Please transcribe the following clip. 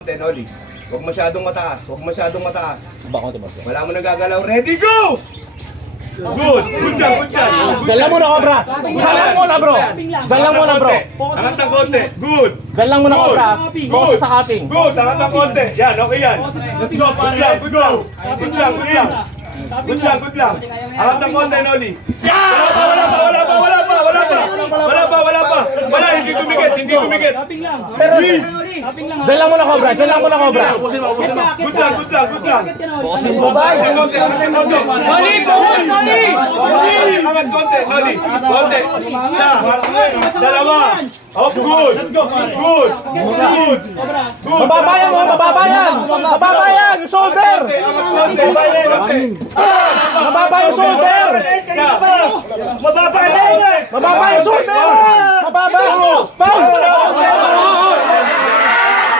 Tenoli. Huwag masyadong mataas. Huwag masyadong mataas. Bako, diba? Wala mo nagagalaw. Ready, go! Good! Good job, good job. Dyan lang muna, Cobra. Dyan lang muna, bro. Dyan lang muna, bro. Angat ng konti. Good! Dyan lang muna, Cobra. Focus sa cutting. Good! Angat ng konti. Yan, okay yan. Let's go, good lang, good lang. Good lang, good lang. Good lang, good lang. Angat ng konti, Noli. Wala, hindi tumikit, hindi tumikit. Pero, dyan lang muna, Cobra. Dyan lang muna, Cobra. Good lang, good lang, good lang. Bosin mo ba? Angat konti, angat konti. Noli, focus, Noli! Angat konti, Noli. Konti. Isa, dalawa. Oh, good. Good. Good. Good. Mababa yan, oh. Mababa yan. Mababa yan. Yung shoulder. Angat konti, konti. Mababa yung shoulder. Isa. Mababa yung shoulder. Mababa. Foul.